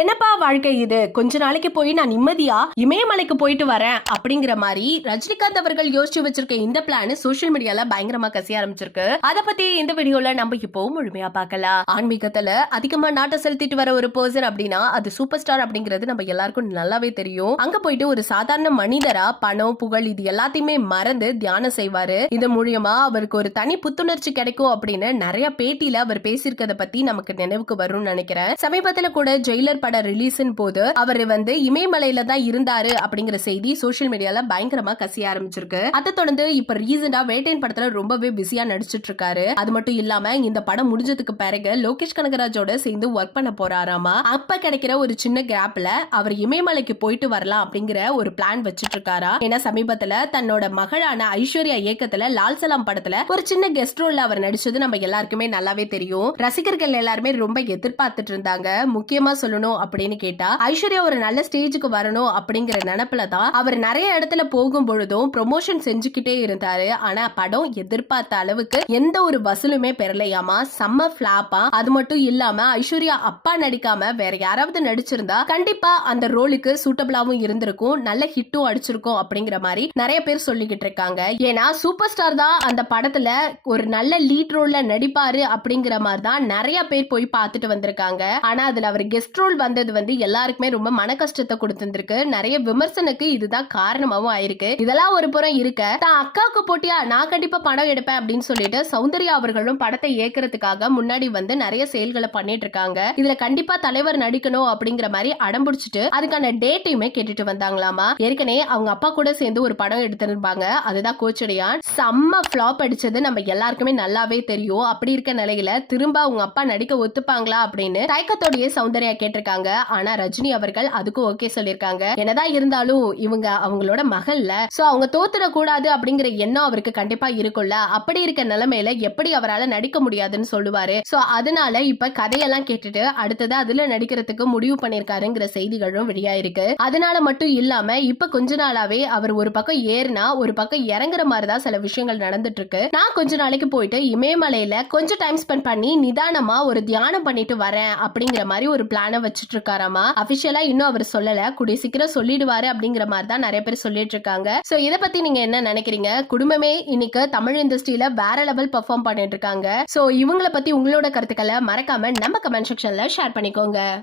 என்னப்பா வாழ்க்கை இது, கொஞ்ச நாளைக்கு போய் நான் நிம்மதியா இமயமலைக்கு போயிட்டு வரேன் அப்படிங்கிற மாதிரி ரஜினிகாந்த் அவர்கள் யோசிச்சு வச்சிருக்க இந்த பிளான் சோசியல் மீடியால பயங்கரமா கசிய ஆரம்பிச்சிருக்கு. அத பத்தி இந்த வீடியோல நம்ம இப்போ முழுமையா பார்க்கலாம். ஆன்மீகத்துல அதிகமா நாட்டை செலுத்திட்டு வர ஒரு பர்சன் அப்படின்னா அது சூப்பர் ஸ்டார் அப்படிங்கிறது நம்ம எல்லாருக்கும் நல்லாவே தெரியும். அங்க போயிட்டு ஒரு சாதாரண மனிதரா பணம் புகழ் இது எல்லாத்தையுமே மறந்து தியானம் செய்வாரு. இது மூலியமா அவருக்கு ஒரு தனி புத்துணர்ச்சி கிடைக்கும் அப்படின்னு நிறைய பேட்டியில அவர் பேசியிருக்கத பத்தி நமக்கு நினைவுக்கு வரும்னு நினைக்கிறேன். சமீபத்துல கூட ஜெயிலர் பட ரிலீஸின் போது அவர் இமயமலையில தான் இருந்தாரு அப்படிங்கிற செய்தி சோசியல் மீடியால பயங்கரமா கசிய ஆரம்பிச்சிருக்கு. அதை தொடர்ந்து இப்ப ரீசெண்டா வேட்டையன் படத்துல ரொம்பவே பிஸியா நடிச்சிட்டு இருக்காரு. அது மட்டும் இல்லாம இந்த படம் முடிஞ்சதுக்கு பிறகு லோகேஷ் கனகராஜோட சேர்ந்து ஒர்க் பண்ண போறாராமா. அப்ப கிடைக்கிற ஒரு சின்ன கேப்ல அவர் இமயமலைக்கு போயிட்டு வரலாம் அப்படிங்கிற ஒரு பிளான் வச்சிட்டு இருக்காரா. ஏன்னா சமீபத்துல தன்னோட மகளான ஐஸ்வர்யா இயக்கத்துல லால் சலாம் படத்துல ஒரு சின்ன கெஸ்ட் ரோல்ல அவர் நடிச்சது நம்ம எல்லாருக்குமே நல்லாவே தெரியும். ரசிகர்கள் எல்லாருமே ரொம்ப எதிர்பார்த்துட்டு இருந்தாங்க. முக்கியமா சொல்லணும் அப்படின்னு கேட்டா ஐஸ்வர்யா ஒரு நல்ல ஸ்டேஜுக்கு வரணும் அப்படிங்கிற நினைப்புல தான் அவர் நிறைய இடத்துல போகும் பொழுதும் ப்ரொமோஷன் செஞ்சுக்கிட்டே இருந்தாரு. ஆனா படம் எதிர்பார்த்த அளவுக்கு எந்த ஒரு வசூலுமே பெறலையாமா. செம்ம பிளாப்பா. அது மட்டும் இல்லாம ஐஸ்வர்யா அப்பா நடிக்காம வேற யாராவது நடிச்சிருந்தா கண்டிப்பா அந்த ரோலுக்கு சூட்டபிளாவும் இருந்திருக்கும், நல்ல ஹிட்டும் அடிச்சிருக்கும் அப்படிங்கிற மாதிரி நிறைய பேர் சொல்லிக்கிட்டு இருக்காங்க. ஏன்னா சூப்பர் ஸ்டார் தான் அந்த படத்துல ஒரு நல்ல லீட் ரோல்ல நடிப்பாரு அப்படிங்கிற மாதிரி தான் நிறைய பேர் போய் பார்த்துட்டு வந்திருக்காங்க. ஆனா அதுல அவர் கெஸ்ட் ரோல் வந்தது எல்லாருக்குமே ரொம்ப மன கஷ்டத்தை கொடுத்திருக்கு. நிறைய விமர்சனுக்கு இதுதான் காரணமாவும் ஆயிருக்கு. இதெல்லாம் ஒரு புறம் இருக்க, தான் அக்காவுக்கு போட்டியா நான் கண்டிப்பா படம் எடுப்பேன் அப்படின்னு சொல்லிட்டு சௌந்தர்யா அவர்களும் படத்தை ஏற்கிறதுக்காக முன்னாடி நிறைய செயல்களை பண்ணிட்டு இருக்காங்க. இதுல கண்டிப்பா தலைவர் நடிக்கணும் அப்படிங்கிற மாதிரி அடம்பிடிச்சிட்டு அதுக்கான டேட்டையுமே கேட்டுட்டு வந்தாங்களாமா. ஏற்கனவே அவங்க அப்பா கூட சேர்ந்து ஒரு படம் எடுத்திருப்பாங்க, அதுதான் கோச்சடையான். செம்ம ஃபிளாப் அடிச்சது நம்ம எல்லாருக்குமே நல்லாவே தெரியும். அப்படி இருக்க நிலையில திரும்ப அவங்க அப்பா நடிக்க ஒத்துப்பாங்களா அப்படின்னு தயக்கத்தோடயே சௌந்தர்யா கேட்டிருக்காங்க. ஆனா ரஜினி அவர்கள் அதுக்கும் ஓகே சொல்லிருக்காங்க. என்னதான் இருந்தாலும் இவங்க அவங்களோட மகள்ல, சோ அவங்க தோத்துட கூடாது அப்படிங்கிற எண்ணம் அவருக்கு கண்டிப்பா இருக்கும்ல. அப்படி இருக்க நிலைமையில எப்படி அவரால் நடிக்க முடியாதுன்னு சொல்லுவாரு. சோ அதனால இப்ப கதையெல்லாம் கேட்டுட்டு அடுத்தது அதுல நடிக்கிறதுக்கு முடிவு பண்ணிருக்காருங்கிற செய்திகளும் வெளியாயிருக்கு. அதனால மட்டும் இல்லாம இப்ப கொஞ்ச நாளாவே அவர் ஒரு பக்கம் ஏறினா ஒரு பக்கம் இறங்குற மாதிரிதான் சில விஷயங்கள் நடந்துட்டு இருக்கு. நான் கொஞ்ச நாளைக்கு போயிட்டு இமயமலையில கொஞ்சம் டைம் ஸ்பெண்ட் பண்ணி நிதானமா ஒரு தியானம் பண்ணிட்டு வரேன் அப்படிங்கிற மாதிரி ஒரு பிளான வச்சுட்டு இருக்காராமா. அபிஷியலா இன்னும் அவர் சொல்லல, கூடிய சீக்கிரம் சொல்லிடுவாரு அப்படிங்கிற மாதிரி தான் நிறைய பேர் சொல்லிட்டு இருக்காங்க. சோ இத பத்தி நீங்க என்ன நினைக்கிறீங்க? குடும்பமே இன்னைக்கு தமிழ் இண்டஸ்ட்ரியில வேற லெவல் பெர்ஃபார்ம் பண்ணிட்டு இருக்காங்க. சோ இவங்கள பத்தி உங்களோட கருத்துக்களை மறக்காம நம்ம கமெண்ட் செக்ஷன்ல ஷேர் பண்ணிக்கோங்க.